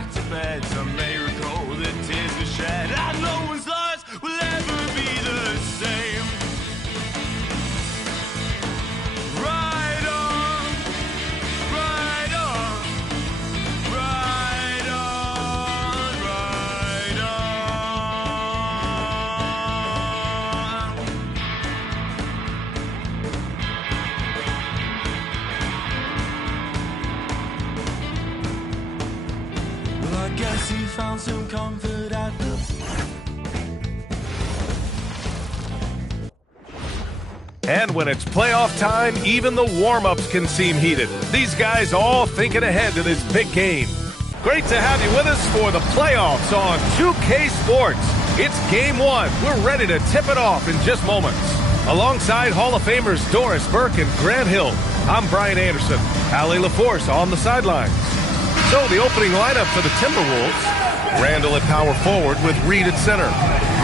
back to bed. Some miracle that tears are shed, and no one's lives will ever be the same. Ride on, ride on, ride on, ride on. Well, I guess he found some comfort at the And when it's playoff time, even the warm-ups can seem heated. These guys all thinking ahead to this big game. Great to have you with us for the playoffs on 2K Sports. It's Game 1. We're ready to tip it off in just moments. Alongside Hall of Famers Doris Burke and Grant Hill, I'm Brian Anderson. Allie LaForce on the sidelines. So the opening lineup for the Timberwolves: Randall at power forward with Reed at center.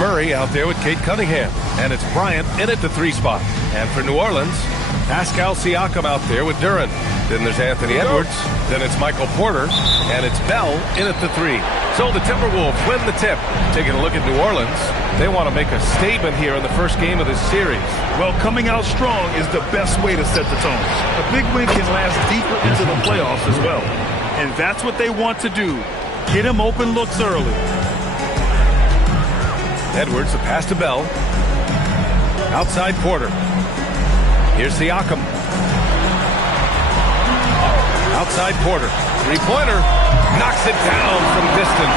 Murray out there with Kate Cunningham. And it's Bryant in at the 3 spot. And for New Orleans, Pascal Siakam out there with Duren. Then there's Anthony Edwards. Then it's Michael Porter. And it's Bell in at the 3. So the Timberwolves win the tip. Taking a look at New Orleans, they want to make a statement here in the first game of this series. Well, coming out strong is the best way to set the tone. A big win can last deeper into the playoffs as well. And that's what they want to do. Get him open looks early. Edwards, a pass to Bell. Outside Porter. Here's Siakam. Outside Porter. Three-pointer. Knocks it down from distance.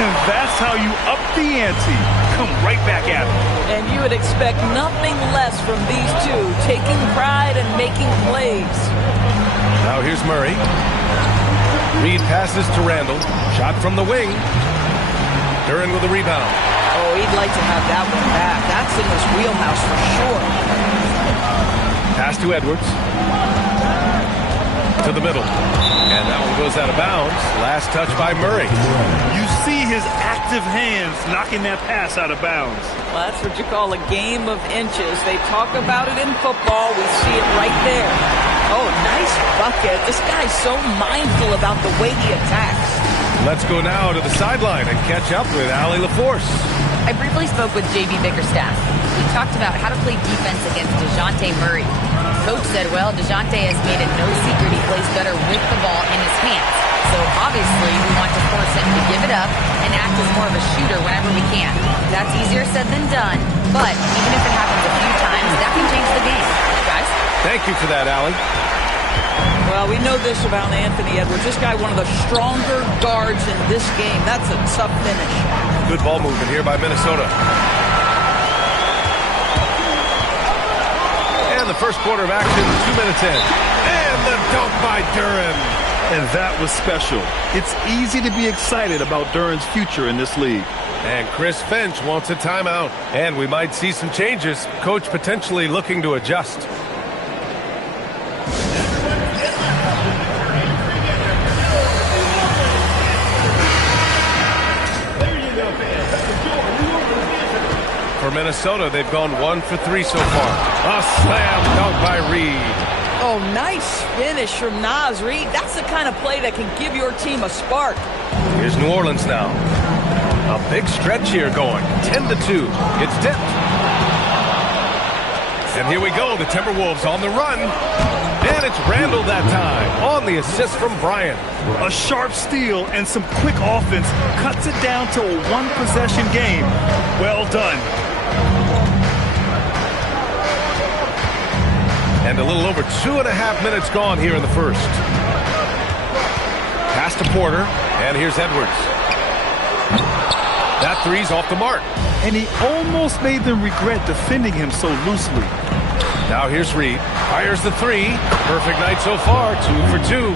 And that's how you up the ante. Come right back at him. And you would expect nothing less from these two, taking pride and making plays. Now here's Murray. Reed passes to Randall. Shot from the wing. Duren with a rebound. Oh, he'd like to have that one back. That's in his wheelhouse for sure. Pass to Edwards. To the middle. And that one goes out of bounds. Last touch by Murray. You see his active hands knocking that pass out of bounds. Well, that's what you call a game of inches. They talk about it in football. We see it right there. Oh, nice bucket. This guy's so mindful about the way he attacks. Let's go now to the sideline and catch up with Allie LaForce. I briefly spoke with J.B. Bickerstaff. We talked about how to play defense against DeJounte Murray. Coach said, well, DeJounte has made it no secret he plays better with the ball in his hands. So obviously we want to force him to give it up and act as more of a shooter whenever we can. That's easier said than done, but even if it happens a few times, that can change the game. Guys? Thank you for that, Allie. Well, we know this about Anthony Edwards. This guy, one of the stronger guards in this game. That's a tough finish. Good ball movement here by Minnesota. And the first quarter of action, 2 minutes in. And the dunk by Duren. And that was special. It's easy to be excited about Duren's future in this league. And Chris Finch wants a timeout. And we might see some changes. Coach potentially looking to adjust. For Minnesota, they've gone 1 for 3 so far. A slam dunk by Reed. Oh, nice finish from Naz Reid. That's the kind of play that can give your team a spark. Here's New Orleans now. A big stretch here going. 10-2. It's tipped. And here we go. The Timberwolves on the run. And it's Randall that time on the assist from Bryant. A sharp steal and some quick offense cuts it down to a one-possession game. Well done. And a little over 2.5 minutes gone here in the first. Pass to Porter, and here's Edwards. That three's off the mark. And he almost made them regret defending him so loosely. Now here's Reed. Fires the 3. Perfect night so far. 2 for 2.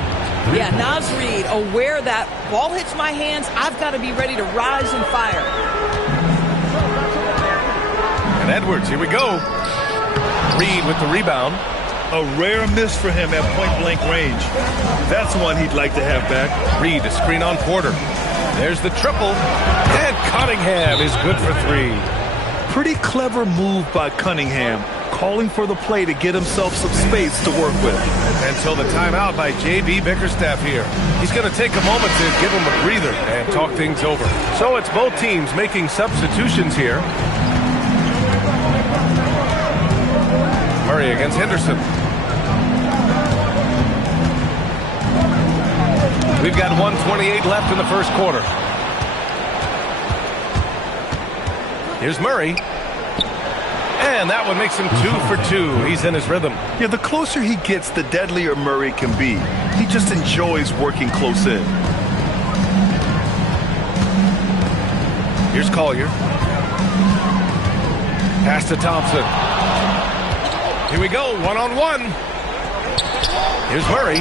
Yeah, Naz Reid, aware that ball hits my hands, I've got to be ready to rise and fire. And Edwards, here we go. Reed with the rebound. A rare miss for him at point-blank range. That's one he'd like to have back. Reed, a screen on Porter. There's the triple. And Cunningham is good for 3. Pretty clever move by Cunningham. calling for the play to get himself some space to work with. Until the timeout by J.B. Bickerstaff here. He's going to take a moment to give him a breather and talk things over. So it's both teams making substitutions here. Murray against Henderson. We've got 1:28 left in the first quarter. Here's Murray. And that one makes him 2 for 2. He's in his rhythm. Yeah, the closer he gets, the deadlier Murray can be. He just enjoys working close in. Here's Collier. Pass to Thompson. Here we go, one-on-one. Here's Murray.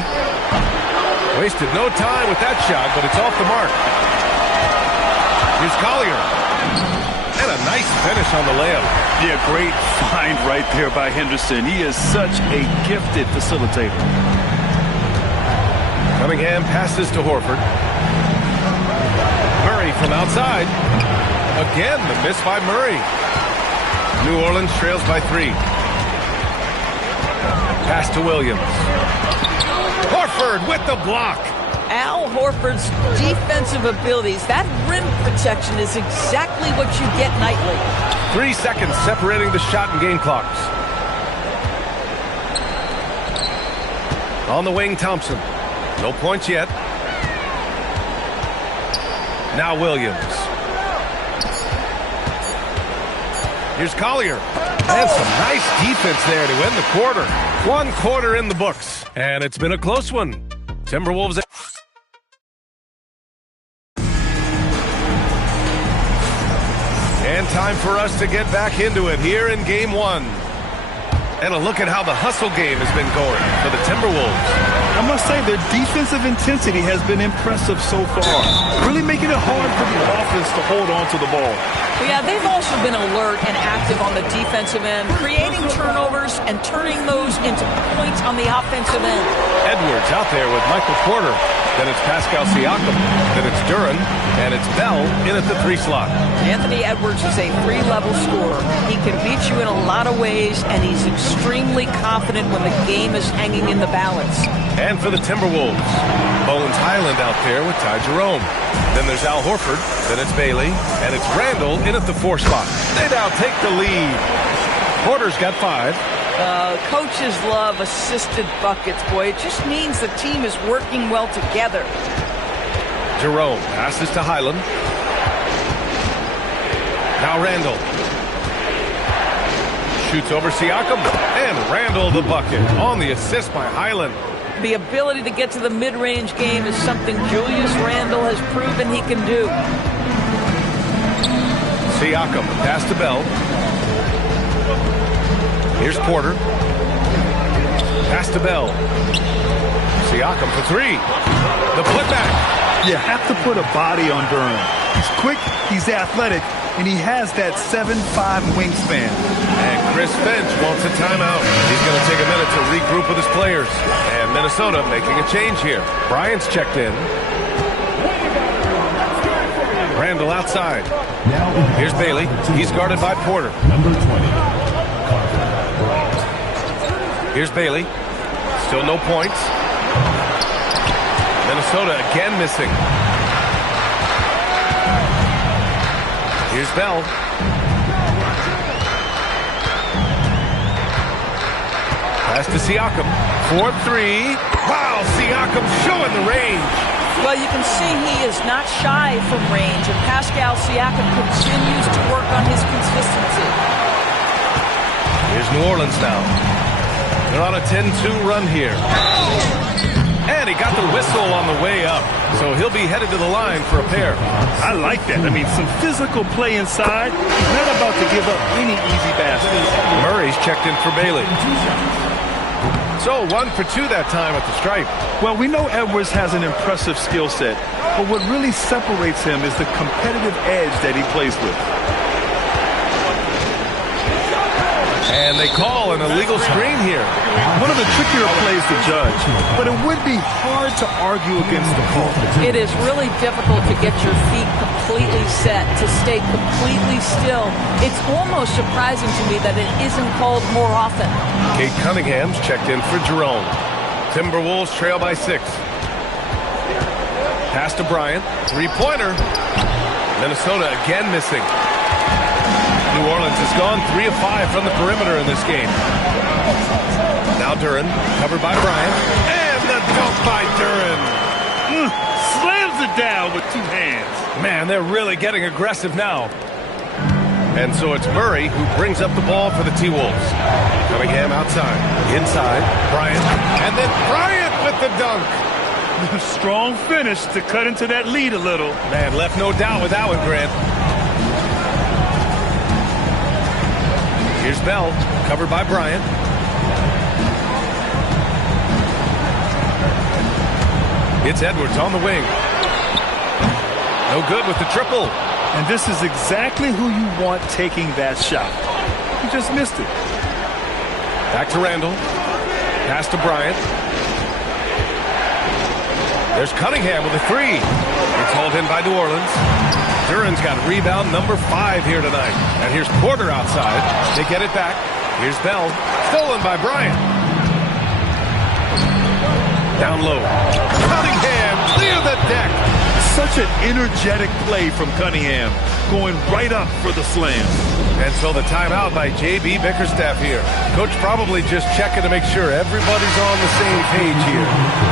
Wasted no time with that shot, but it's off the mark. Here's Collier. And a nice finish on the layup. Yeah, great find right there by Henderson. He is such a gifted facilitator. Cunningham passes to Horford. Murray from outside. Again, the miss by Murray. New Orleans trails by 3. Pass to Williams. Horford with the block. Al Horford's defensive abilities, that rim protection is exactly what you get nightly. 3 seconds separating the shot and game clocks. On the wing, Thompson. No points yet. Now Williams. Here's Collier. And some nice defense there to end the quarter. 1 quarter in the books. And it's been a close one. Timberwolves. And time for us to get back into it here in Game 1. And a look at how the hustle game has been going for the Timberwolves. I must say their defensive intensity has been impressive so far. Really making it hard for the offense to hold on to the ball. Yeah, they've also been alert and active on the defensive end, creating turnovers and turning those into points on the offensive end. Edwards out there with Michael Porter. Then it's Pascal Siakam. Then it's Duren. And it's Bell in at the 3 slot. Anthony Edwards is a 3-level scorer. He can beat you in a lot of ways, and he's extremely confident when the game is hanging in the balance. And for the Timberwolves, Bones Highland out there with Ty Jerome. Then there's Al Horford. Then it's Bailey. And it's Randall in at the 4 spot. They now take the lead. Porter's got 5. Coaches love assisted buckets, boy. It just means the team is working well together. Jerome passes to Highland. Now Randall. Shoots over Siakam. And Randall the bucket on the assist by Highland. The ability to get to the mid-range game is something Julius Randle has proven he can do. Siakam, pass to Bell. Here's Porter. Pass to Bell. Siakam for 3. The putback. You have to put a body on Duren. He's quick, he's athletic, and he has that 7'5" wingspan. And Chris Finch wants a timeout. He's going to take a minute to regroup with his players. And Minnesota making a change here. Bryant's checked in. Randall outside. Here's Bailey. He's guarded by Porter. Here's Bailey. Still no points. Minnesota again missing. Here's Bell. Pass to Siakam. 4-3. Wow, Siakam showing the range. Well, you can see he is not shy from range, and Pascal Siakam continues to work on his consistency. Here's New Orleans now. They're on a 10-2 run here. And he got the whistle on the way up. So he'll be headed to the line for a pair. I like that. I mean, some physical play inside. He's not about to give up any easy baskets. Murray's checked in for Bailey. So 1 for 2 that time at the stripe. Well, we know Edwards has an impressive skill set, but what really separates him is the competitive edge that he plays with. And they call an illegal screen here. One of the trickier plays to judge, but it would be hard to argue against the call. It is really difficult to get your feet completely set, to stay completely still. It's almost surprising to me that it isn't called more often. Kate Cunningham's checked in for Jerome. Timberwolves trail by 6. Pass to Bryant. Three-pointer. Minnesota again missing. New Orleans has gone 3 of 5 from the perimeter in this game. Now Duren, covered by Bryant. And the dunk by Duren. Slams it down with 2 hands. Man, they're really getting aggressive now. And so it's Murray who brings up the ball for the T-Wolves. Cunningham outside. Inside. Bryant. And then Bryant with the dunk. Strong finish to cut into that lead a little. Man, left no doubt with that one, Grant. Here's Bell, covered by Bryant. It's Edwards on the wing. No good with the triple. And this is exactly who you want taking that shot. He just missed it. Back to Randall. Pass to Bryant. There's Cunningham with a 3. It's hauled in by New Orleans. Duren's got rebound number 5 here tonight. And here's Porter outside. They get it back. Here's Bell. Stolen by Bryant. Down low. Cunningham clear the deck. Such an energetic play from Cunningham, going right up for the slam. And so the timeout by J.B. Bickerstaff here. Coach probably just checking to make sure everybody's on the same page here.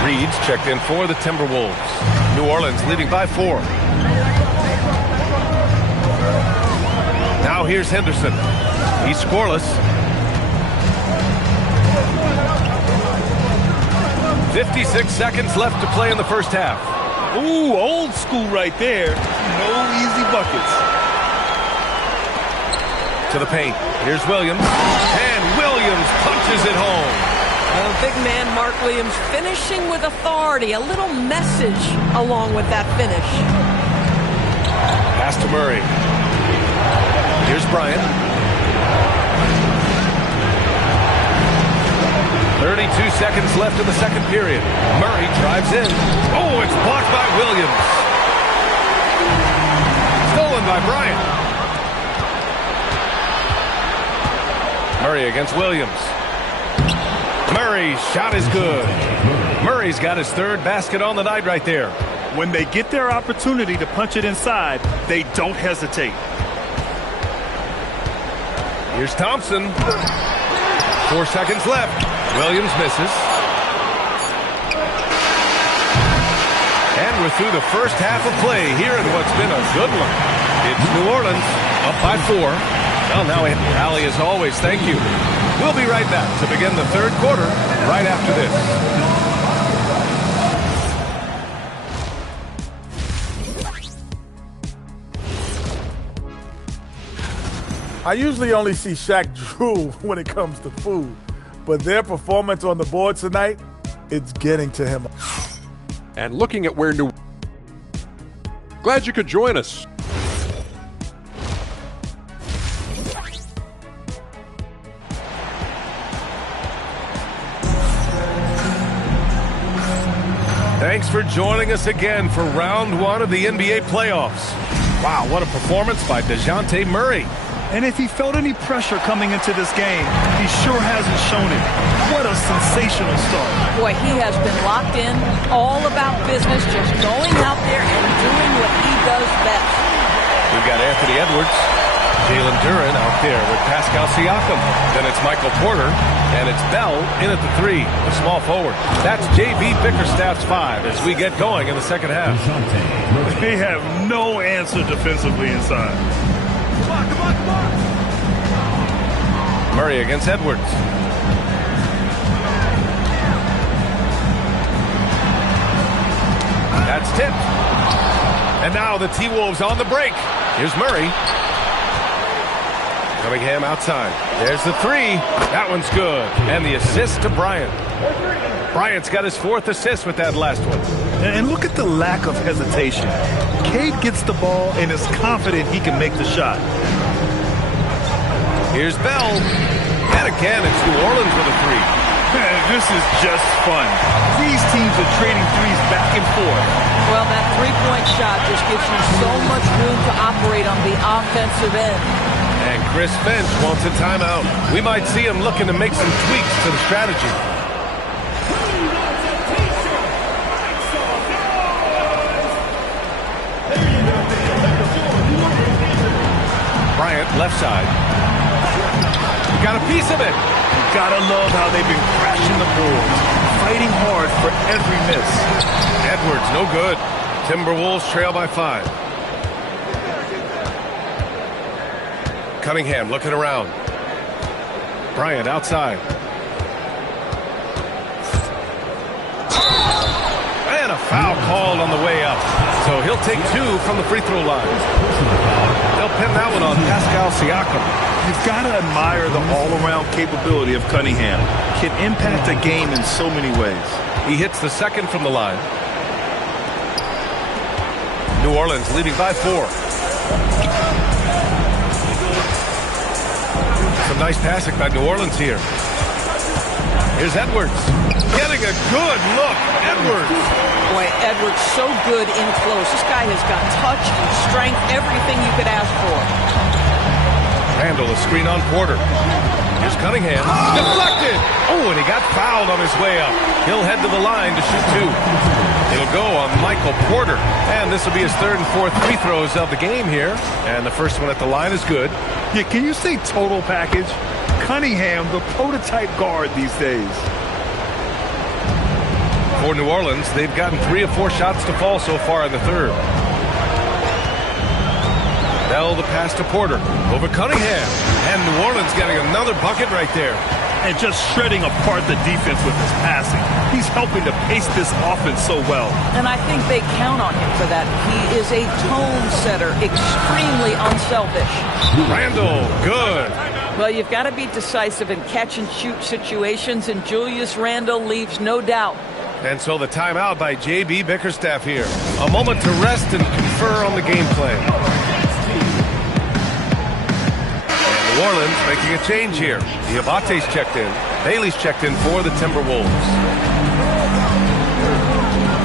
Reed's checked in for the Timberwolves. New Orleans leading by 4. Now here's Henderson. He's scoreless. 56 seconds left to play in the first half. Ooh, old school right there. No easy buckets. To the paint. Here's Williams. And Williams punches it home. Big man Mark Williams finishing with authority. A little message along with that finish. Pass to Murray. Here's Bryant. 32 seconds left in the second period. Murray drives in. Oh, it's blocked by Williams. Stolen by Bryant. Murray against Williams. Murray's shot is good. Murray's got his 3rd basket on the night right there. When they get their opportunity to punch it inside, they don't hesitate. Here's Thompson. 4 seconds left. Williams misses. And we're through the first half of play here in what's been a good one. It's New Orleans up by 4. Well, now we rally as always. Thank you. We'll be right back to begin the 3rd quarter right after this. I usually only see Shaq drool when it comes to food, but their performance on the board tonight, it's getting to him. And looking at where New... Glad you could join us. Thanks for joining us again for round 1 of the NBA playoffs. Wow, what a performance by DeJounte Murray. And if he felt any pressure coming into this game, he sure hasn't shown it. What a sensational start. Boy, he has been locked in, all about business, just going out there and doing what he does best. We've got Anthony Edwards, Jalen Duren out there with Pascal Siakam. Then it's Michael Porter, and it's Bell in at the 3, the small forward. That's J.B. Bickerstaff's 5 as we get going in the second half. They have no answer defensively inside. Murray against Edwards. That's tipped. And now the T-Wolves on the break. Here's Murray. Cunningham outside. There's the 3. That one's good. And the assist to Bryant. Bryant's got his 4th assist with that last one. And look at the lack of hesitation. Cade gets the ball and is confident he can make the shot. Here's Bell. And again, it's New Orleans with a three. Man, this is just fun. These teams are trading threes back and forth. Well, that three-point shot just gives you so much room to operate on the offensive end. And Chris Finch wants a timeout. We might see him looking to make some tweaks to the strategy. Bryant, left side. Got a piece of it. You gotta love how they've been crashing the boards, fighting hard for every miss. Edwards, no good. Timberwolves trail by 5. Cunningham looking around. Bryant outside. And a foul called on the way up. So he'll take 2 from the free throw line. They'll pin that one on Pascal Siakam. You've got to admire the all-around capability of Cunningham. Can impact a game in so many ways. He hits the second from the line. New Orleans leading by 4. Some nice passing by New Orleans here. Here's Edwards. Getting a good look. Edwards. Boy, Edwards so good in close. This guy has got touch and strength, everything you could ask for. Randall, a screen on Porter. Here's Cunningham. Deflected. Oh, and he got fouled on his way up. He'll head to the line to shoot 2. It'll go on Michael Porter. And this will be his 3rd and 4th free throws of the game here. And the first one at the line is good. Yeah, can you say total package? Cunningham, the prototype guard these days. For New Orleans, they've gotten 3 of 4 shots to fall so far in the 3rd. Bell the pass to Porter. Over Cunningham. And New Orleans getting another bucket right there. And just shredding apart the defense with his passing. He's helping to pace this offense so well. And I think they count on him for that. He is a tone setter, extremely unselfish. Randall, good. Well, you've got to be decisive in catch-and-shoot situations, and Julius Randle leaves no doubt. And so the timeout by J.B. Bickerstaff here. A moment to rest and confer on the game plan. And New Orleans making a change here. Diabate's checked in. Bailey's checked in for the Timberwolves.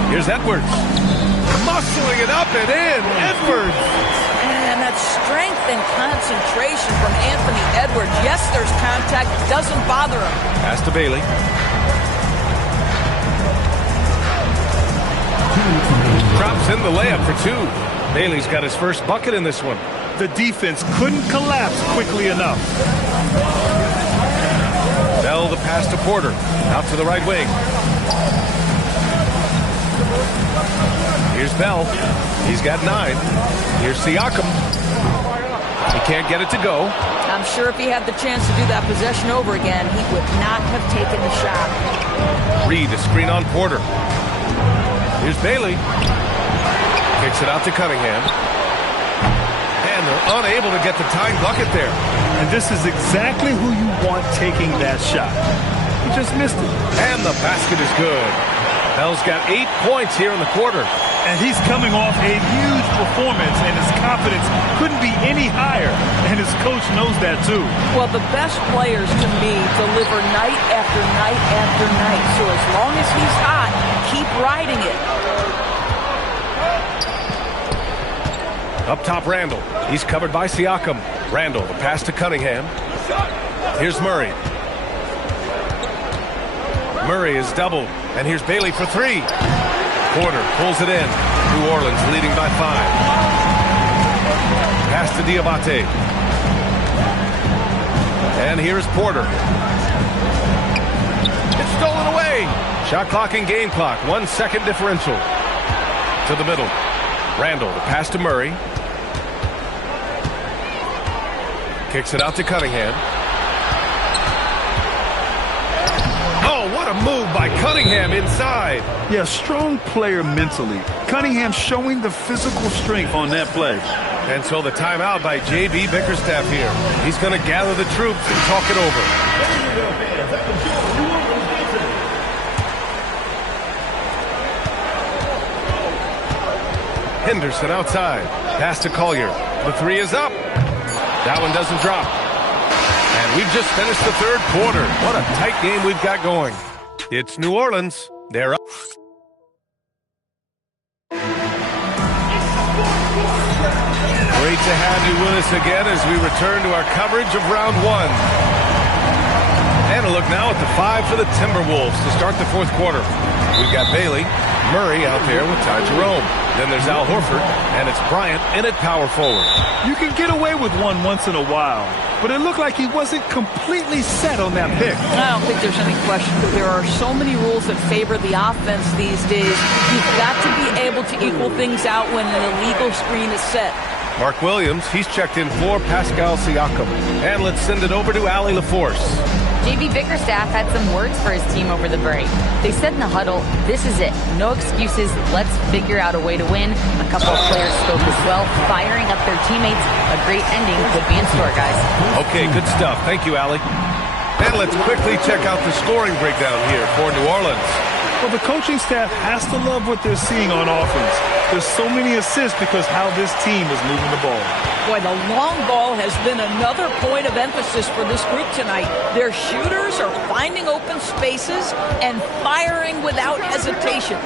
Here's Edwards. Muscling it up and in. Edwards. And that strength and concentration from Anthony Edwards. Yes, there's contact. Doesn't bother him. Pass to Bailey. Drops in the layup for 2. Bailey's got his first bucket in this one. The defense couldn't collapse quickly enough. Bell the pass to Porter. Out to the right wing. Here's Bell. He's got 9. Here's Siakam. He can't get it to go. I'm sure if he had the chance to do that possession over again, he would not have taken the shot. Reed, a screen on Porter. Here's Bailey. Kicks it out to Cunningham. And they're unable to get the tying bucket there. And this is exactly who you want taking that shot. He just missed it. And the basket is good. Bell's got 8 points here in the quarter. And he's coming off a huge performance, and his confidence couldn't be any higher. And his coach knows that, too. Well, the best players, to me, deliver night after night after night. So as long as he's hot, keep riding it. Up top, Randall. He's covered by Siakam. Randall, the pass to Cunningham. Here's Murray. Murray is doubled. And here's Bailey for 3. Porter pulls it in. New Orleans leading by 5. Pass to Diabate. And here's Porter. It's stolen away. Shot clock and game clock. 1 second differential. To the middle. Randall, the pass to Murray. Kicks it out to Cunningham. Oh, what a move by Cunningham inside. Yeah, strong player mentally. Cunningham showing the physical strength on that play. And so the timeout by J.B. Bickerstaff here. He's going to gather the troops and talk it over. Henderson outside. Pass to Collier. The 3 is up. That one doesn't drop. And We've just finished the third quarter. What a tight game we've got going. It's New Orleans. They're up. Great to have you with us again as we return to our coverage of round one. And a look now at the 5 for the Timberwolves to start the fourth quarter. We've got Bailey, Murray out there with Ty Jerome. Then there's Al Horford, and it's Bryant in at power forward. You can get away with one once in a while, but it looked like he wasn't completely set on that pick. I don't think there's any question. There are so many rules that favor the offense these days. You've got to be able to equal things out when an illegal screen is set. Mark Williams, he's checked in for Pascal Siakam. And let's send it over to Allie LaForce. JB Bickerstaff had some words for his team over the break. They said in the huddle, this is it. No excuses. Let's figure out a way to win. A couple of players spoke as well, firing up their teammates. A great ending could be in store, guys. Okay, good stuff. Thank you, Allie. And let's quickly check out the scoring breakdown here for New Orleans. Well, the coaching staff has to love what they're seeing on offense. There's so many assists because how this team is moving the ball. Boy, the long ball has been another point of emphasis for this group tonight. Their shooters are finding open spaces and firing without hesitation.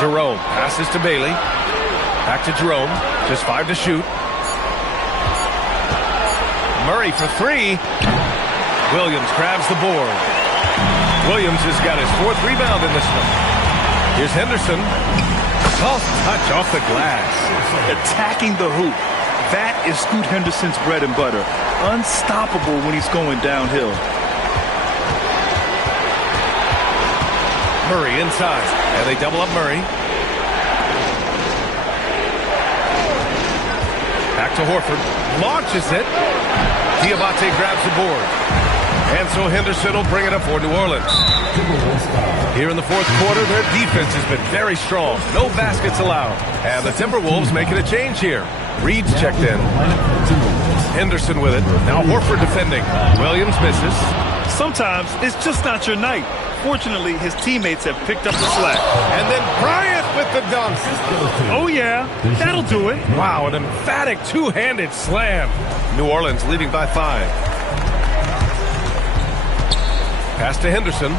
Jerome passes to Bailey. Back to Jerome. Just 5 to shoot. Murray for 3. Williams grabs the board. Williams has got his 4th rebound in this one. Here's Henderson. Soft touch off the glass. Attacking the hoop. That is Scoot Henderson's bread and butter. Unstoppable when he's going downhill. Murray inside. And they double up Murray. Back to Horford. Launches it. Diabate grabs the board. And so Henderson will bring it up for New Orleans. Here in the fourth quarter, their defense has been very strong. No baskets allowed. And the Timberwolves making a change here. Reed's checked in. Henderson with it. Now Horford defending. Williams misses. Sometimes it's just not your night. Fortunately, his teammates have picked up the slack. And then Bryant with the dunk. Oh, yeah. That'll do it. Wow, an emphatic two-handed slam. New Orleans leading by 5. Pass to Henderson.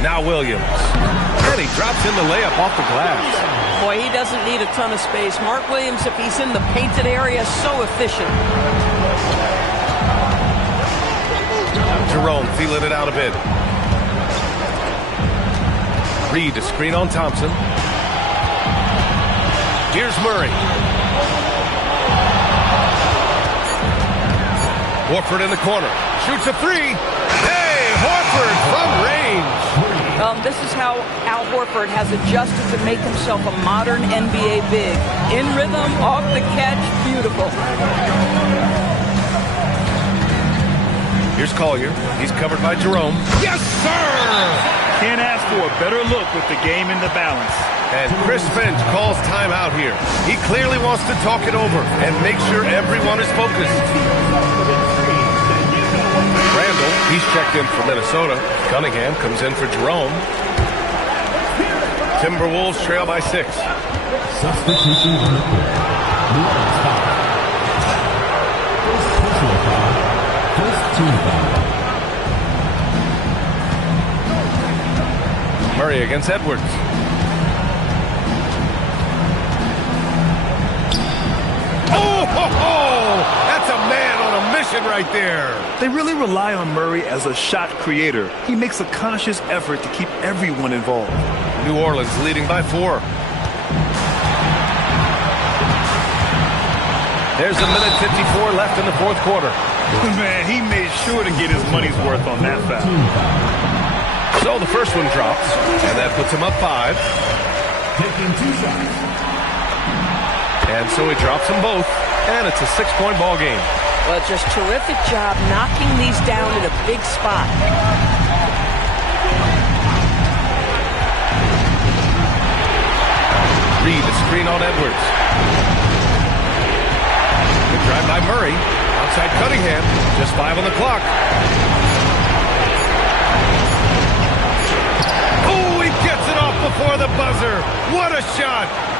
Now Williams. And he drops in the layup off the glass. Boy, he doesn't need a ton of space. Mark Williams, if he's in the painted area, so efficient. Jerome feeling it out a bit. Reed to screen on Thompson. Here's Murray. Horford in the corner. Shoots a 3. Hey, Horford from range. This is how Al Horford has adjusted to make himself a modern NBA big. In rhythm, off the catch, beautiful. Here's Collier. He's covered by Jerome. Yes, sir! Can't ask for a better look with the game in the balance. And Chris Finch calls timeout here. He clearly wants to talk it over and make sure everyone is focused. Randall, he's checked in for Minnesota. Cunningham comes in for Jerome. Timberwolves trail by 6. Substitution on the court. New Orleans foul. First personal foul. First team foul. Murray against Edwards. Oh, that's a man on a mission right there. They really rely on Murray as a shot creator. He makes a conscious effort to keep everyone involved. New Orleans leading by 4. There's a minute 54 left in the fourth quarter. Man, he made sure to get his money's worth on that foul. So the first one drops, and that puts him up 5. Taking 2 shots. And so he drops them both, and it's a 6-point ball game. Well, just terrific job knocking these down at a big spot. Reed, the screen on Edwards. Good drive by Murray. Outside Cunningham. Just 5 on the clock. Oh, he gets it off before the buzzer. What a shot!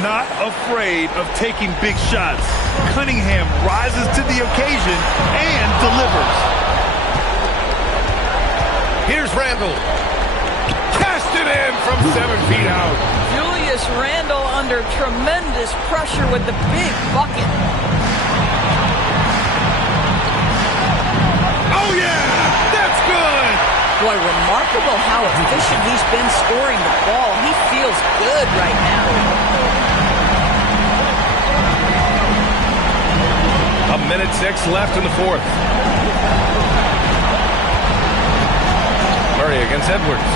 Not afraid of taking big shots. Cunningham rises to the occasion and delivers. Here's Randall. Cast it in from 7 feet out. Julius Randle under tremendous pressure with the big bucket. Oh, yeah! That's good! Boy, remarkable how efficient he's been scoring the ball. He feels good right now. A minute 6 left in the fourth. Murray against Edwards.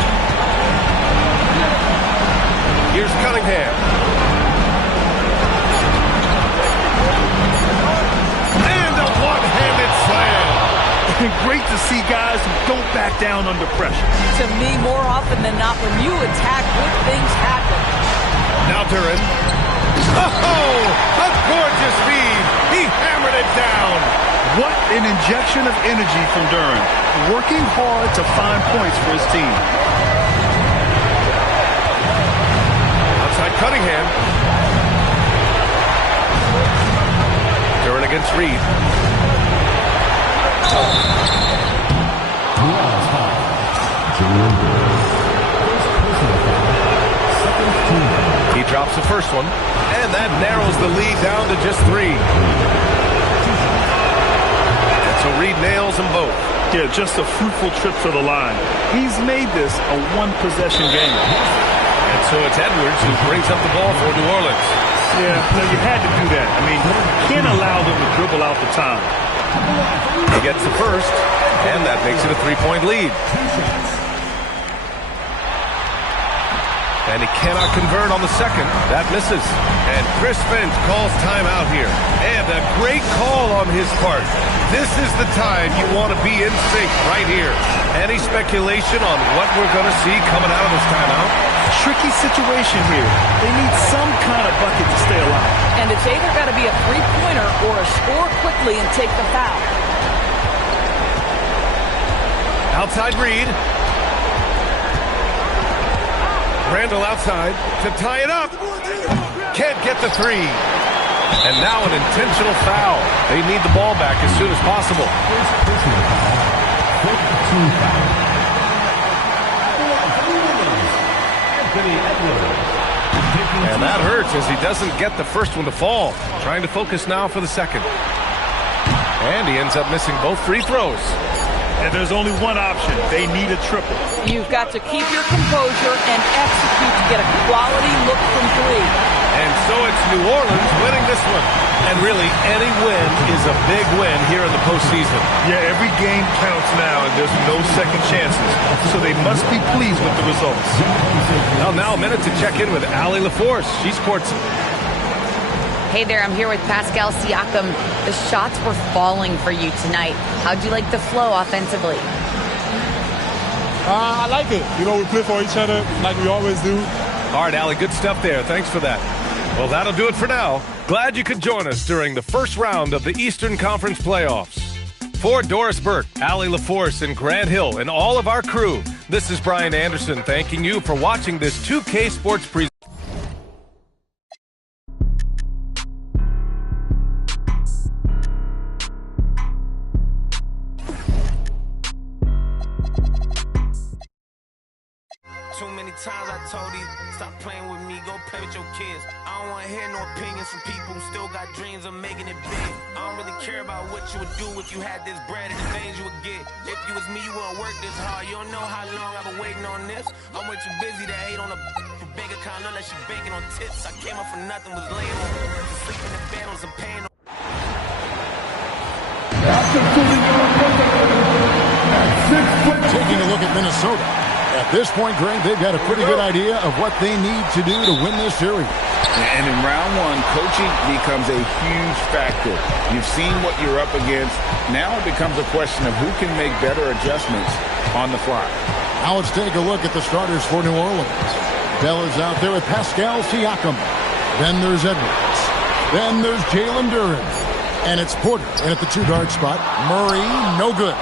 Here's Cunningham. And a one-handed slam. Great to see guys who don't back down under pressure. To me, more often than not, when you attack, good things happen. Now Duren. Oh, a gorgeous feed. He hammered it down. What an injection of energy from Duren. Working hard to find points for his team. Outside Cunningham. Duren against Reed. He drops the first one, and that narrows the lead down to just 3. And so Reed nails them both. Yeah, just a fruitful trip to the line. He's made this a one-possession game. And so it's Edwards who brings up the ball for New Orleans. Yeah, no, you had to do that. I mean, you can't allow them to dribble out the time. He gets the first, and that makes it a 3-point lead. And he cannot convert on the second. That misses. And Chris Finch calls timeout here. And a great call on his part. This is the time you want to be in sync right here. Any speculation on what we're going to see coming out of this timeout? Tricky situation here. They need some kind of bucket to stay alive. And it's either got to be a three-pointer or a score quickly and take the foul. Outside Reed. Randall outside to tie it up. Can't get the three. And now an intentional foul. They need the ball back as soon as possible. And that hurts as he doesn't get the first one to fall. Trying to focus now for the second. And he ends up missing both free throws. And there's only one option. They need a triple. You've got to keep your composure and execute to get a quality look from three. And so it's New Orleans winning this one. And really, any win is a big win here in the postseason. Yeah, every game counts now, and there's no second chances. So they must be pleased with the results. Well, now a minute to check in with Allie LaForce. She's courtside. Hey there, I'm here with Pascal Siakam. The shots were falling for you tonight. How'd you like the flow offensively? I like it. You know, we play for each other like we always do. All right, Allie, good stuff there. Thanks for that. Well, that'll do it for now. Glad you could join us during the first round of the Eastern Conference playoffs. For Doris Burke, Allie LaForce, and Grant Hill, and all of our crew, this is Brian Anderson thanking you for watching this 2K Sports presentation. Too many times I told you, stop playing with me, go play with your kids. I don't want to hear no opinions from people who still got dreams of making it big. I don't really care about what you would do if you had this bread and the things you would get. If you was me, you wouldn't work this hard. You don't know how long I've been waiting on this. I'm way too busy to hate on a bank account unless she banking on tips. I came up for nothing, was laying on sleep in the bed on some pain. Taking a look at Minnesota. At this point, Greg, they've got a pretty good idea of what they need to do to win this series. And in round one, coaching becomes a huge factor. You've seen what you're up against. Now it becomes a question of who can make better adjustments on the fly. Now let's take a look at the starters for New Orleans. Bell is out there with Pascal Siakam. Then there's Edwards. Then there's Jalen Duren. And it's Porter at the two-guard spot. Murray, no good.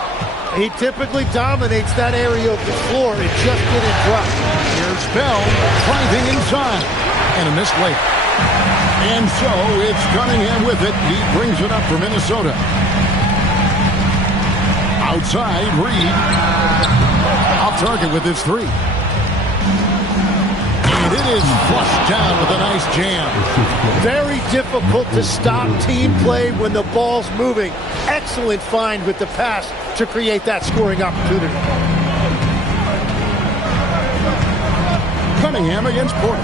He typically dominates that area of the floor. It just didn't drop. Here's Bell driving inside. And a missed layup. And so it's Cunningham with it. He brings it up for Minnesota. Outside, Reed. Off target with his three. And it is flushed down with a nice jam. Very difficult to stop team play when the ball's moving. Excellent find with the pass to create that scoring opportunity. Cunningham against Porter.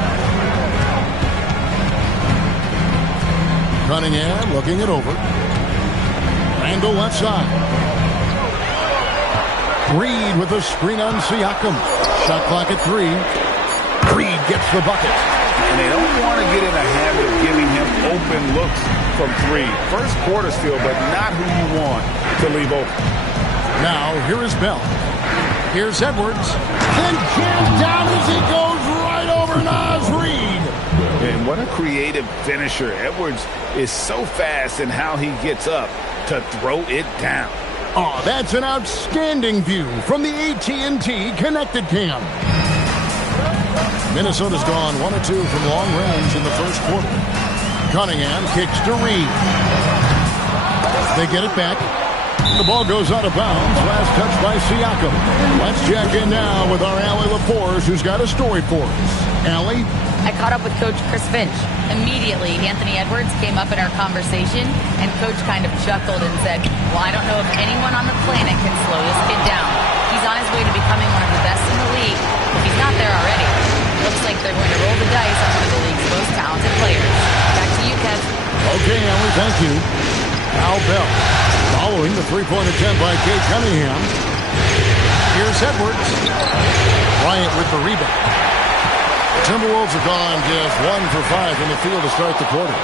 Cunningham looking it over. Randall left side. Reed with a screen on Siakam. Shot clock at 3. Reed gets the bucket. And they don't want to get in a habit of giving him open looks from 3. First quarter steal, but not who you want to leave open. Now, here is Bell. Here's Edwards. And jammed down as he goes right over Naz Reed. And what a creative finisher. Edwards is so fast in how he gets up to throw it down. Oh, that's an outstanding view from the AT&T Connected Cam. Minnesota's gone 1 of 2 from long range in the first quarter. Cunningham kicks to Reed. They get it back. The ball goes out of bounds. Last touch by Siakam. Let's check in now with our Allie LaForce, who's got a story for us. Allie? I caught up with Coach Chris Finch. Immediately, Anthony Edwards came up in our conversation, and Coach kind of chuckled and said, well, I don't know if anyone on the planet can slow this kid down. He's on his way to becoming one of the best in the league, if he's not there already. Looks like they're going to roll the dice on one of the league's most talented players. Back to you, Kev. Okay, Allie, thank you. Al Bell following the three-point attempt by Cade Cunningham. Here's Edwards. Bryant with the rebound. The Timberwolves have gone just 1 for 5 in the field to start the quarter.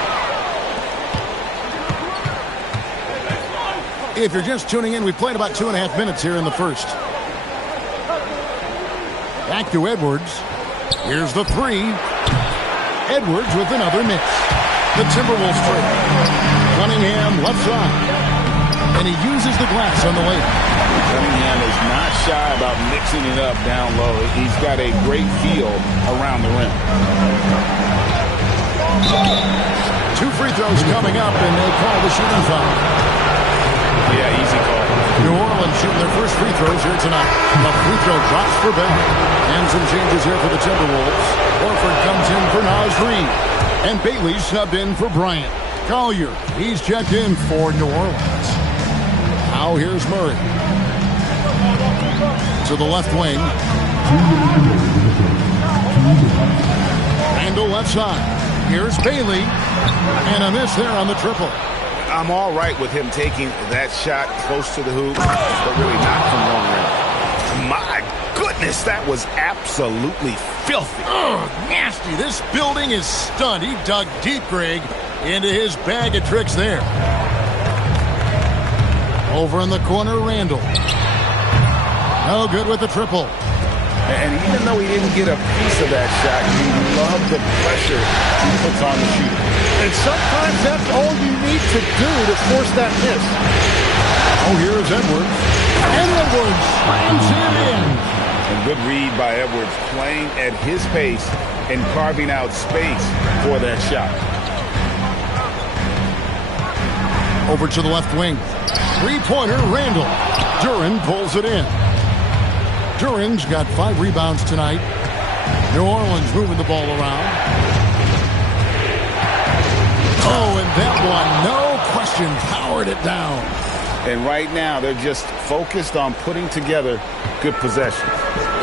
If you're just tuning in, we played about 2.5 minutes here in the first. Back to Edwards. Here's the 3. Edwards with another miss. The Timberwolves trade. Cunningham left side. and he uses the glass on the layup. Cunningham is not shy about mixing it up down low. He's got a great feel around the rim. 2 free throws coming up, and they call the shooting foul. Yeah, easy call. New Orleans shooting their first free throws here tonight. A free throw drops for Bell. And some changes here for the Timberwolves. Horford comes in for Naz Reid. And Bailey subbed in for Bryant. Collier, he's checked in for New Orleans. Now here's Murray. To the left wing. Randle left side. Here's Bailey. And a miss there on the triple. I'm all right with him taking that shot close to the hoop, but really not from long range. My goodness, that was absolutely filthy. Oh, nasty. This building is stunned. He dug deep, Greg, into his bag of tricks there. Over in the corner, Randle. No good with the triple. And even though he didn't get a piece of that shot, he loved the pressure he puts on the shooter. And sometimes that's all you need to do to force that miss. Oh, here's Edwards. And Edwards slams it in. And good read by Edwards, playing at his pace and carving out space for that shot. Over to the left wing. Three-pointer, Randle. Duren pulls it in. Duren's got 5 rebounds tonight. New Orleans moving the ball around. Oh, and that one, no question, powered it down. And right now, they're just focused on putting together good possessions.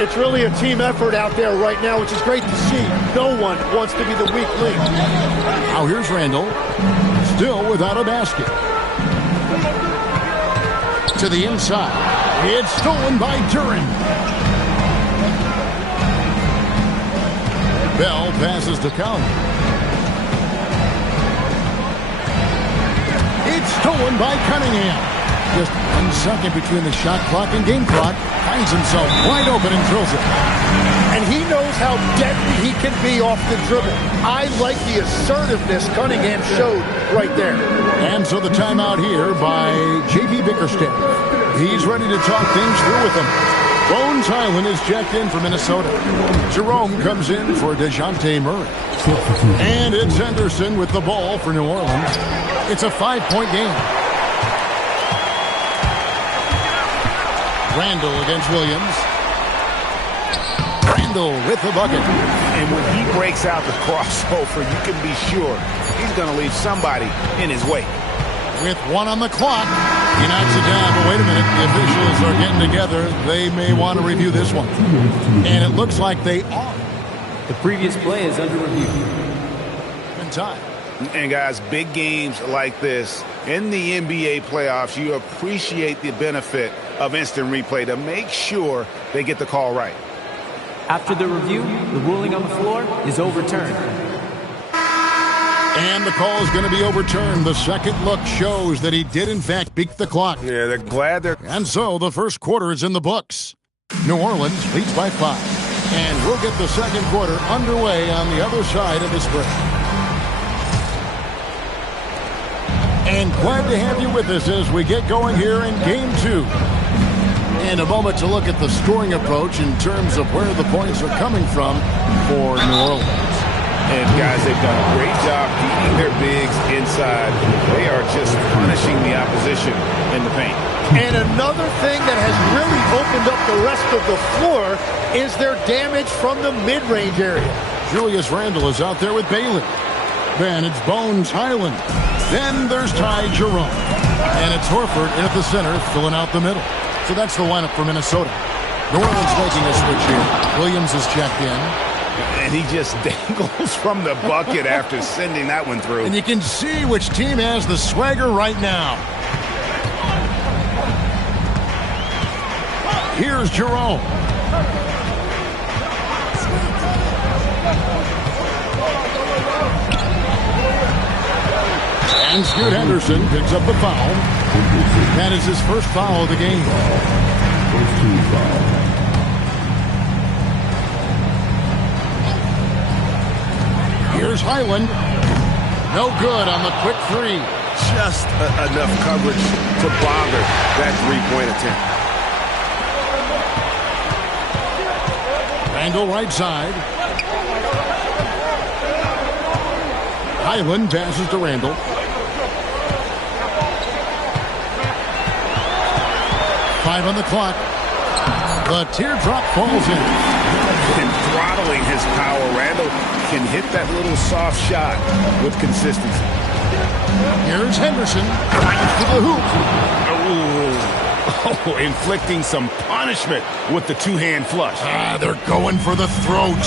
It's really a team effort out there right now, which is great to see. No one wants to be the weak link. Now here's Randle, still without a basket. To the inside. It's stolen by Duren. Bell passes to Collier. It's stolen by Cunningham. Just 1 second between the shot clock and game clock. Finds himself wide open and drills it. And he knows how deadly he can be off the dribble. I like the assertiveness Cunningham showed right there. And so the timeout here by J.B. Bickerstaff. He's ready to talk things through with them. Bones Hyland is checked in for Minnesota. Jerome comes in for DeJounte Murray. And it's Henderson with the ball for New Orleans. It's a 5-point game. Randle against Williams. Randle with the bucket. And when he breaks out the crossover, you can be sure he's going to leave somebody in his way. With 1 on the clock, he knocks it down. But wait a minute, the officials are getting together. They may want to review this one. And it looks like they are. The previous play is under review. In time. And guys, big games like this in the NBA playoffs, you appreciate the benefit of instant replay to make sure they get the call right. After the review, the ruling on the floor is overturned. And the call is going to be overturned. The second look shows that he did, in fact, beat the clock. Yeah, they're glad they're... And so the first quarter is in the books. New Orleans leads by 5. And we'll get the second quarter underway on the other side of this break. And glad to have you with us as we get going here in Game 2. And a moment to look at the scoring approach in terms of where the points are coming from for New Orleans. And guys, they've done a great job keeping their bigs inside. They are just punishing the opposition in the paint. And another thing that has really opened up the rest of the floor is their damage from the mid-range area. Julius Randle is out there with Bailey. Then it's Bones Hyland. Then there's Ty Jerome. And it's Horford in at the center, filling out the middle. So that's the lineup for Minnesota. New Orleans making a switch here. Williams is checked in. And he just dangles from the bucket after sending that one through. And you can see which team has the swagger right now. Here's Jerome. And Scoot Henderson picks up the foul. That is his first foul of the game. First team foul. Here's Hyland. No good on the quick 3. just enough coverage to bother that three-point attempt. Randall right side. Highland passes to Randall. Five on the clock. The teardrop falls in. And throttling his power, Randall can hit that little soft shot with consistency. Here's Henderson. Drives to the hoop. Oh, inflicting some punishment with the two-hand flush. They're going for the throat.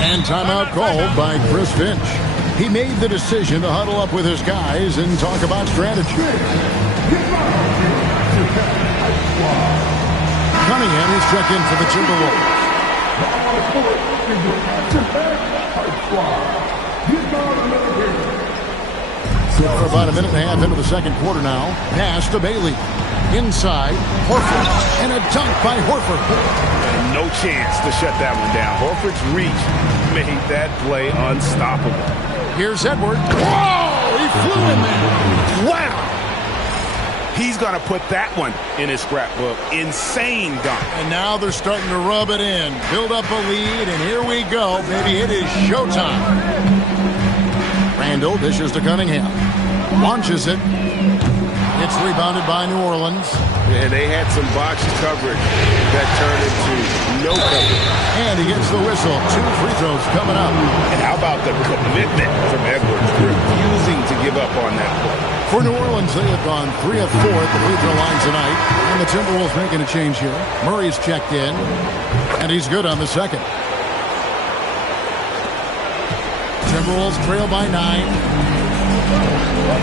And timeout called by Chris Finch. He made the decision to huddle up with his guys and talk about strategy. Cunningham is checked in for the Timberwolves. For about a minute and a half into the second quarter now. Pass to Bailey. Inside, Horford. And a dunk by Horford. And no chance to shut that one down. Horford's reach made that play unstoppable. Here's Edwards. Whoa! He flew in there. Wow! He's going to put that one in his scrapbook. Insane dunk. And now they're starting to rub it in. Build up a lead, and here we go. Baby, it is showtime. Randall dishes to Cunningham. Launches it. It's rebounded by New Orleans. And they had some box coverage that turned into no coverage. And he gets the whistle. 2 free throws coming up. And how about the commitment from Edwards, refusing to give up on that play? For New Orleans, they have gone 3 of 4 at the free throw line tonight. And the Timberwolves making a change here. Murray's checked in. And he's good on the second. Timberwolves trail by 9.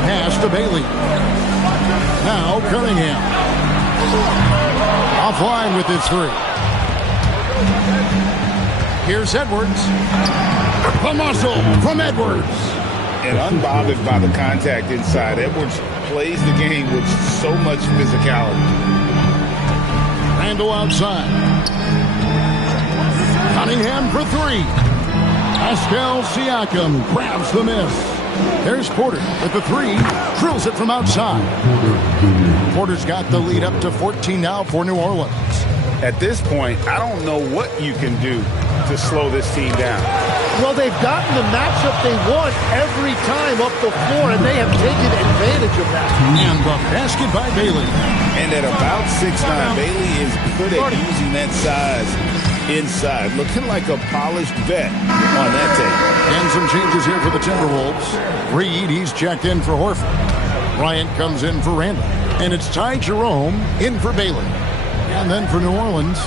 Pass to Bailey. Now Cunningham. Offline with his 3. Here's Edwards. The muscle from Edwards. And unbothered by the contact inside, Edwards plays the game with so much physicality. Randall outside. Cunningham for 3. Pascal Siakam grabs the miss. There's Porter with the 3. Drills it from outside. Porter's got the lead up to 14 now for New Orleans. At this point, I don't know what you can do to slow this team down. Well, they've gotten the matchup they want every time up the floor, and they have taken advantage of that. And the basket by Bailey. And at about 6'9", Bailey is good at using that size inside. Looking like a polished vet on that tape. And some changes here for the Timberwolves. Reed, he's checked in for Horford. Bryant comes in for Randall. And it's Ty Jerome in for Bailey. And then for New Orleans,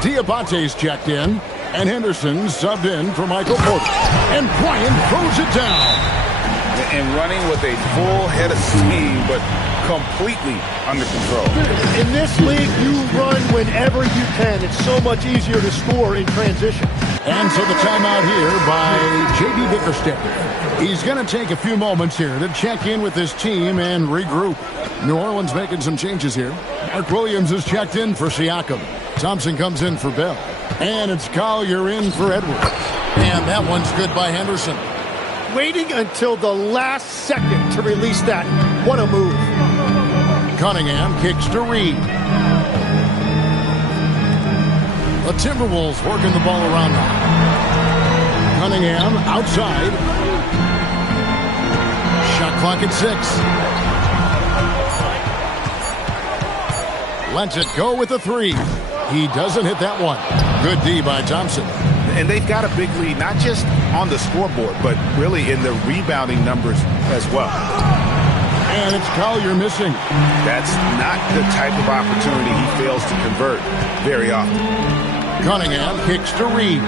Diabate's checked in. And Henderson subbed in for Michael Porter. And Bryant throws it down. And running with a full head of steam, but completely under control. In this league, you run whenever you can. It's so much easier to score in transition. And so the timeout here by J.B. Bickerstaff. He's going to take a few moments here to check in with his team and regroup. New Orleans making some changes here. Mark Williams is checked in for Siakam. Thompson comes in for Bell. And it's Collier in for Edwards. And that one's good by Henderson. Waiting until the last second to release that. What a move. Cunningham kicks to Reed. The Timberwolves working the ball around now. Cunningham outside. Shot clock at 6. Lets it go with the 3. He doesn't hit that one. Good D by Thompson. And they've got a big lead, not just on the scoreboard, but really in the rebounding numbers as well. And it's Collier missing. That's not the type of opportunity he fails to convert very often. Cunningham kicks to Reed.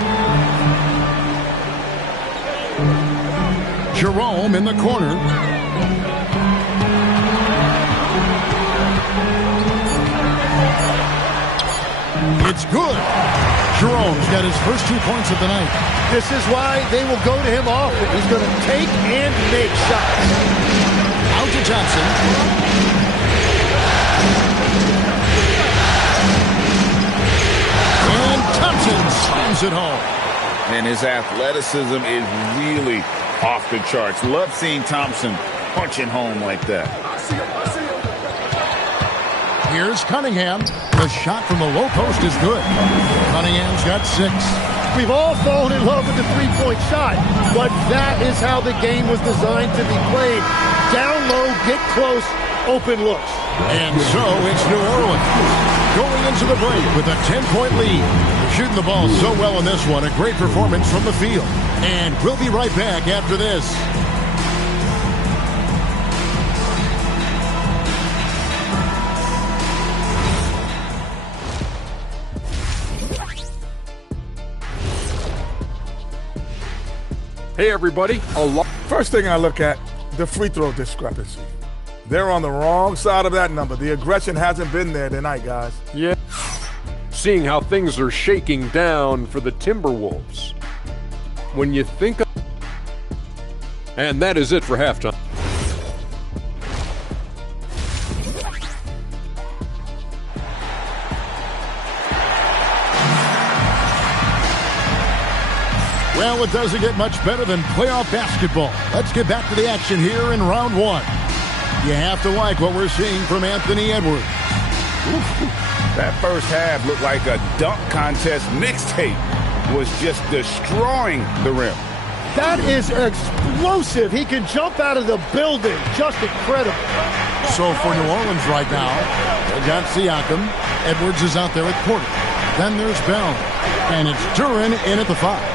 Jerome in the corner. It's good. Jerome's got his first 2 points of the night. This is why they will go to him often. He's going to take and make shots. Out to Johnson. And Thompson slams it home. And his athleticism is really off the charts. Love seeing Thompson punching home like that. Here's Cunningham. The shot from the low post is good. Cunningham's got 6. We've all fallen in love with the three-point shot, but that is how the game was designed to be played. Down low, get close, open looks. And so it's New Orleans going into the break with a 10-point lead. They're shooting the ball so well in this one. A great performance from the field. And we'll be right back after this. Hey, everybody. First thing I look at, the free throw discrepancy. They're on the wrong side of that number. The aggression hasn't been there tonight, guys. Yeah. Seeing how things are shaking down for the Timberwolves. When you think of... And that is it for halftime. Well, it doesn't get much better than playoff basketball. Let's get back to the action here in round 1. You have to like what we're seeing from Anthony Edwards. That first half looked like a dunk contest mixtape. Was just destroying the rim. That is explosive. He can jump out of the building. Just incredible. So for New Orleans right now, they got Siakam. Edwards is out there at quarter. Then there's Bell. And it's Duren in at the 5.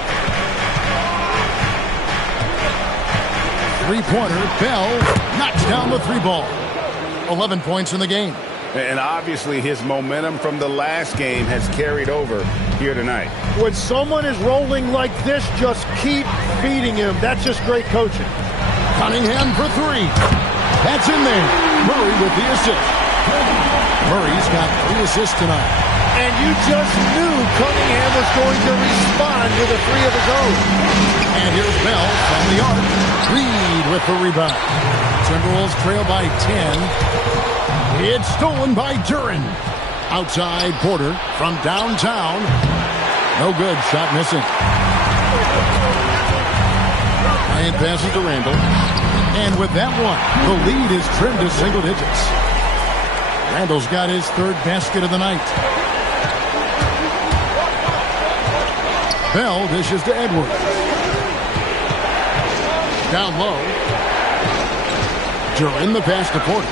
Three-pointer, Bell knocks down the 3 ball. 11 points in the game. And obviously his momentum from the last game has carried over here tonight. When someone is rolling like this, just keep feeding him. That's just great coaching. Cunningham for 3. That's in there. Murray with the assist. Murray's got 3 assists tonight. And you just knew Cunningham was going to respond with a 3 of his own. And here's Bell from the arc. Reed with the rebound. Timberwolves trail by 10. It's stolen by Duren. Outside Porter from downtown. No good. Shot missing. Bryant passes to Randall. And with that one, the lead is trimmed to single digits. Randall's got his 3rd basket of the night. Bell dishes to Edwards. Down low. Duren the pass to Porter.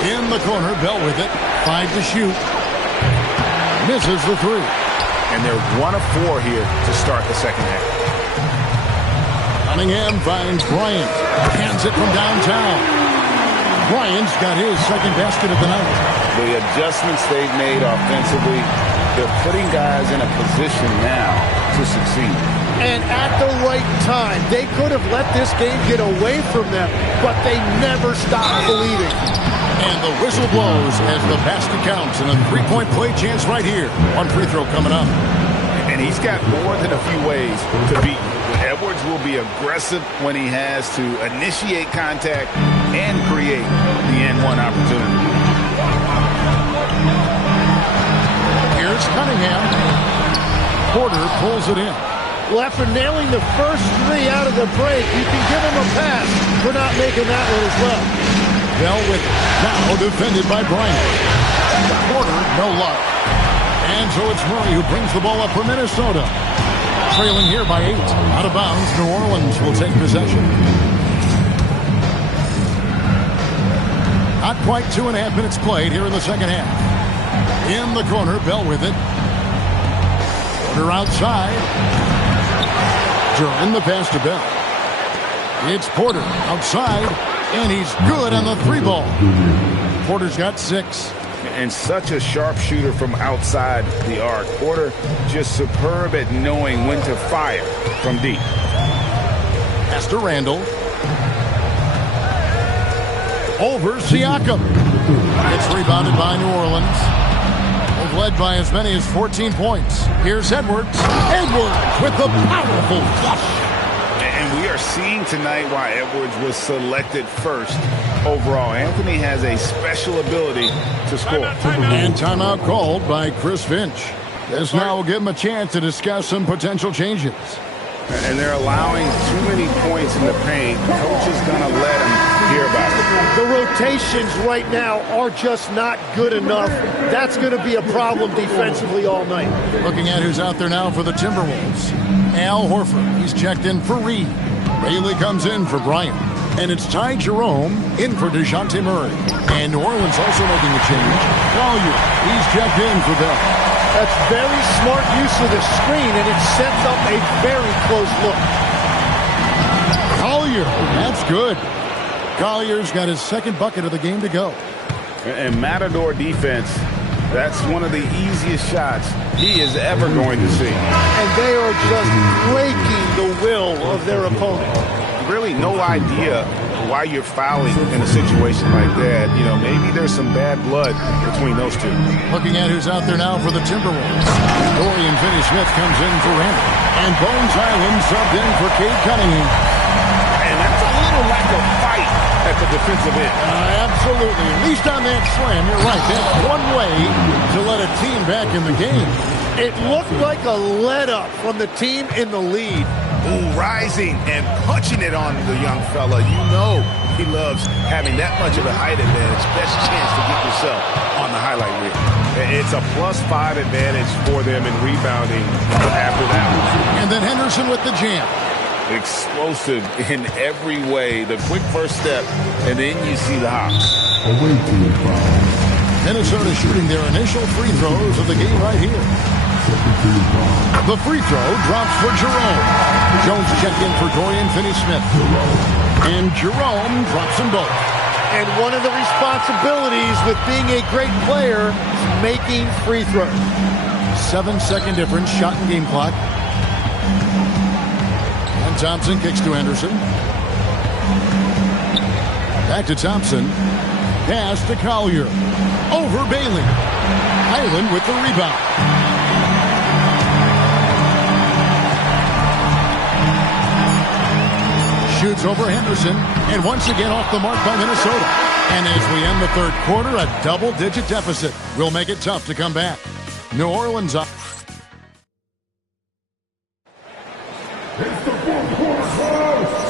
In the corner, Bell with it. 5 to shoot. Misses the 3. And they're 1 of 4 here to start the second half. Cunningham finds Bryant. Hands it from downtown. Bryant's got his 2nd basket of the night. The adjustments they've made offensively, they're putting guys in a position now to succeed. And at the right time, they could have let this game get away from them, but they never stopped believing. And the whistle blows as the basket counts, and a 3-point play chance right here. 1 free throw coming up. And he's got more than a few ways to beat you. Edwards will be aggressive when he has to initiate contact and create the N1 opportunity. Here's Cunningham. Porter pulls it in. Well, after nailing the first 3 out of the break, you can give him a pass for not making that one as well. Bell with it. Now defended by Bryant. Porter, no luck. And so it's Murray who brings the ball up for Minnesota. Trailing here by 8. Out of bounds, New Orleans will take possession. Not quite 2.5 minutes played here in the second half. In the corner, Bell with it. Porter outside. Duren the pass to Bell. It's Porter outside, and he's good on the 3 ball. Porter's got 6. And such a sharpshooter from outside the arc. Porter just superb at knowing when to fire from deep. Pass to Randall. Over Siakam. It's rebounded by New Orleans. They've led by as many as 14 points. Here's Edwards. Edwards with the powerful flush. And we are seeing tonight why Edwards was selected first overall. Anthony has a special ability to score. And timeout called by Chris Finch. This now will give him a chance to discuss some potential changes. and they're allowing too many points in the paint. Coach is going to let them hear about it. The rotations right now are just not good enough. That's going to be a problem defensively all night. Looking at who's out there now for the Timberwolves. Al Horford, he's checked in for Reed. Bailey comes in for Bryant. And it's Ty Jerome in for DeJounte Murray. And New Orleans also making a change. Collier, he's checked in for Bell. That's very smart use of the screen, and it sets up a very close look. Collier, that's good. Collier's got his second bucket of the game to go. And Matador defense, that's one of the easiest shots he is ever going to see. And they are just breaking the will of their opponent. Really no idea why you're fouling in a situation like that. You know, maybe there's some bad blood between those two. Looking at who's out there now for the Timberwolves. Dorian Finney-Smith comes in for Randall. And Bones Highland subbed in for Cade Cunningham. And that's a little lack of fight at the defensive end. Absolutely. At least on that slam, you're right. That's one way to let a team back in the game. It looked like a let-up from the team in the lead. Ooh, rising and punching it on the young fella. You know he loves having that much of a height advantage. Best chance to get yourself on the highlight reel. It's a +5 advantage for them in rebounding after that. And then Henderson with the jam. Explosive in every way. The quick first step, and then you see the hops. Minnesota shooting their initial free throws of the game right here. The free throw drops for Jerome. Jones checked in for Dorian Finney-Smith. And Jerome drops them both. And one of the responsibilities with being a great player is making free throws. 7-second difference, shot and game clock. And Thompson kicks to Anderson. Back to Thompson. Pass to Collier. Over Bailey. Highland with the rebound. Shoots over Henderson, and once again off the mark by Minnesota. And as we end the third quarter, a double-digit deficit will make it tough to come back. New Orleans up.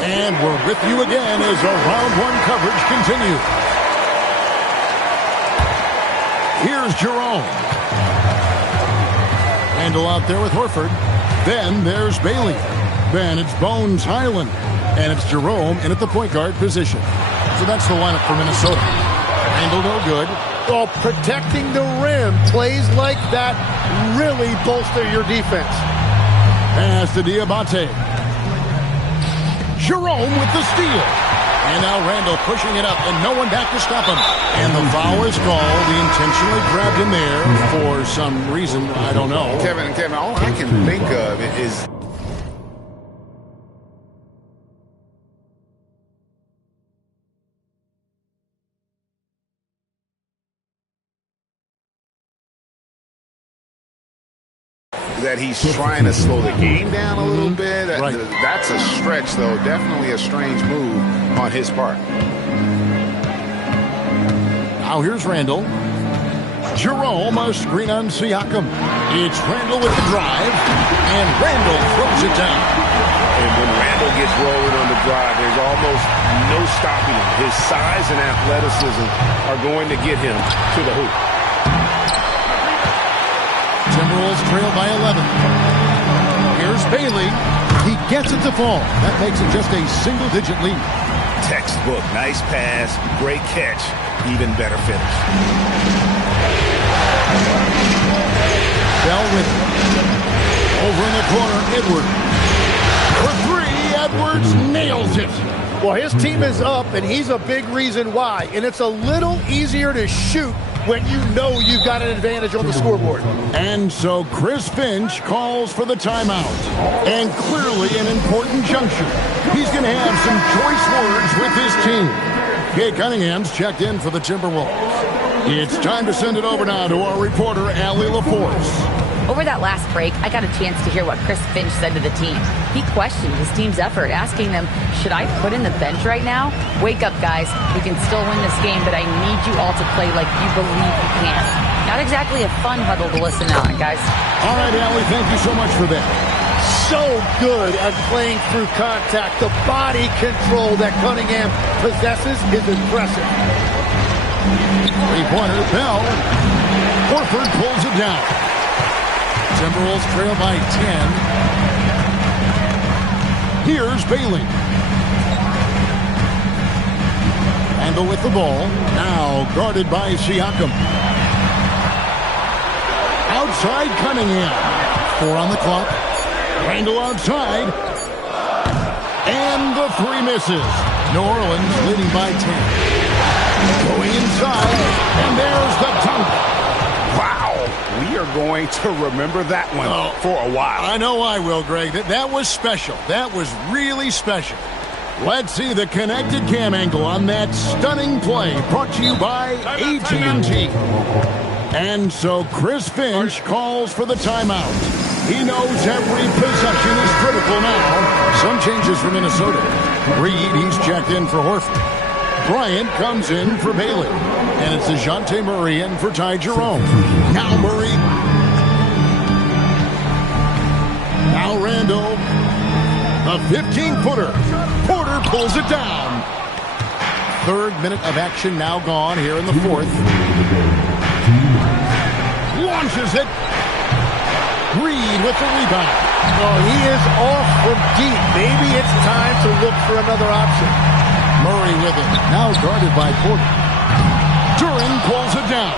And we're with you again as our round one coverage continues. Here's Jerome. Randall out there with Horford. Then there's Bailey. Then it's Bones Highland. And it's Jerome in at the point guard position. So that's the lineup for Minnesota. Randall no good. Well, protecting the rim, plays like that really bolster your defense. Pass to Diabate. Jerome with the steal. And now Randall pushing it up, and no one back to stop him. And the foul is called. He intentionally grabbed him there for some reason. I don't know. Kevin, all I can think of is... that he's trying to slow the game down a little bit. Right. That's a stretch, though. Definitely a strange move on his part. Now here's Randall. Jerome, a screen on Siakam. It's Randall with the drive, and Randall throws it down. And when Randall gets rolling on the drive, there's almost no stopping him. His size and athleticism are going to get him to the hoop. Timberwolves trail by 11. Here's Bailey. He gets it to fall. That makes it just a single-digit lead. Textbook. Nice pass. Great catch. Even better finish. Bell with it. Over in the corner, Edwards. For three, Edwards nails it. Well, his team is up, and he's a big reason why. And it's a little easier to shoot when you know you've got an advantage on the scoreboard. And so Chris Finch calls for the timeout. And clearly an important juncture. He's going to have some choice words with his team. Cade Cunningham's checked in for the Timberwolves. It's time to send it over now to our reporter, Allie LaForce. Over that last break, I got a chance to hear what Chris Finch said to the team. He questioned his team's effort, asking them, should I put in the bench right now? Wake up, guys. We can still win this game, but I need you all to play like you believe you can. Not exactly a fun huddle to listen on, guys. All right, Allie, thank you so much for that. so good at playing through contact. The body control that Cunningham possesses is impressive. Three-pointer, Bell. Horford pulls it down. Timberwolves trail by 10. Here's Bailey. Randle with the ball. Now guarded by Siakam. Outside Cunningham. 4 on the clock. Randle outside. And the 3 misses. New Orleans leading by 10. Going inside. And there's the dunk. Wow. We are going to remember that one for a while. I know I will, Greg. That was special. That was really special. Let's see the connected cam angle on that stunning play. Brought to you by AT&T. And so Chris Finch calls for the timeout. He knows every possession is critical now. Some changes for Minnesota. Reed, he's checked in for Horford. Bryant comes in for Bailey. And it's DeJounte Murray in for Ty Jerome. Now Murray. Now Randle. A 15-footer. Porter pulls it down. 3rd minute of action now gone here in the 4th. Launches it. Reed with the rebound. Oh, he is off from deep. Maybe it's time to look for another option. Murray with it. Now guarded by Porter. Duren pulls it down.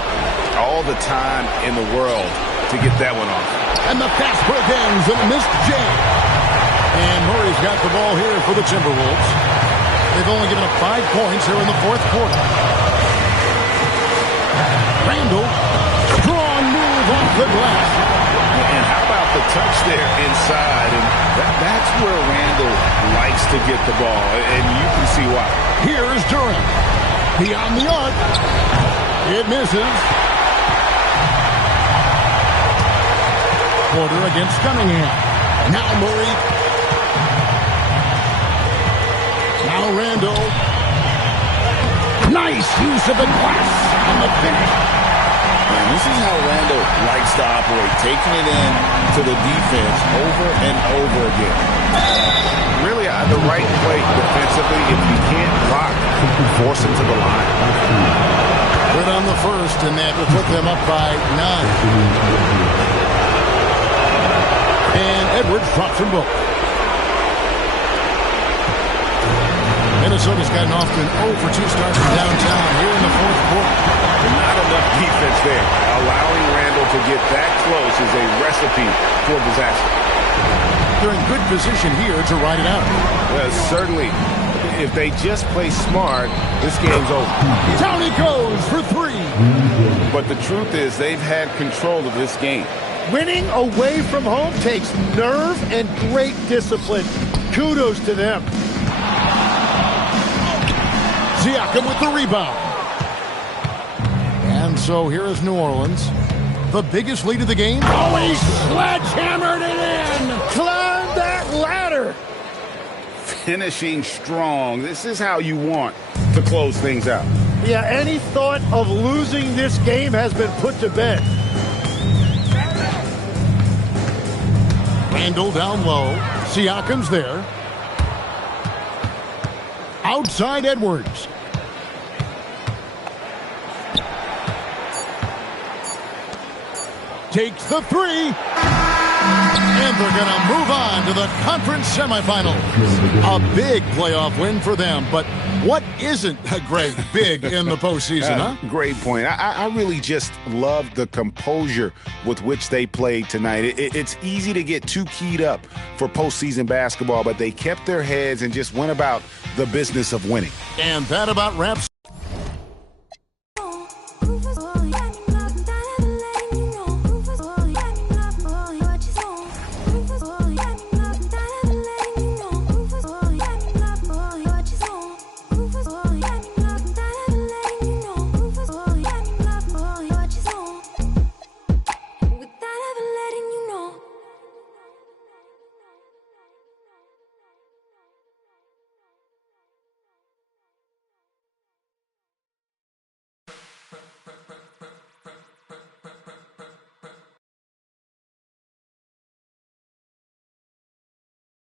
All the time in the world to get that one off. And the fast break ends in a missed jam. And Murray's got the ball here for the Timberwolves. They've only given up 5 points here in the 4th quarter. Randle, strong move off the glass. And how about the touch there inside? And that's where Randle likes to get the ball, and you can see why. Here's Duren. Beyond the arc. It misses. Porter against Cunningham. Now Murray. Now Randle. Nice use of the glass on the finish. And this is how Randle likes to operate, taking it in to the defense over and over again. Really, the right play defensively. If you can't block, force him to the line. Good on the first, and that will put them up by 9. And Edwards drops them both. Minnesota's gotten off to an 0-for-2 start from downtown here in the 4th quarter. Not enough defense there. Allowing Randle to get that close is a recipe for disaster. They're in good position here to ride it out. Well, certainly. If they just play smart, this game's over. Down he goes for 3. But the truth is they've had control of this game. Winning away from home takes nerve and great discipline. Kudos to them. Siakam with the rebound. And so here is New Orleans. The biggest lead of the game. Oh, he sledgehammered it in. Climb that ladder. Finishing strong. This is how you want to close things out. Yeah, any thought of losing this game has been put to bed. Randle down low. Siakam's there. Outside Edwards. Takes the 3. And they're going to move on to the conference semifinals. A big playoff win for them. But what isn't, Greg, big in the postseason, huh? Great point. I really just love the composure with which they played tonight. It's easy to get too keyed up for postseason basketball, but they kept their heads and just went about the business of winning. And that about wraps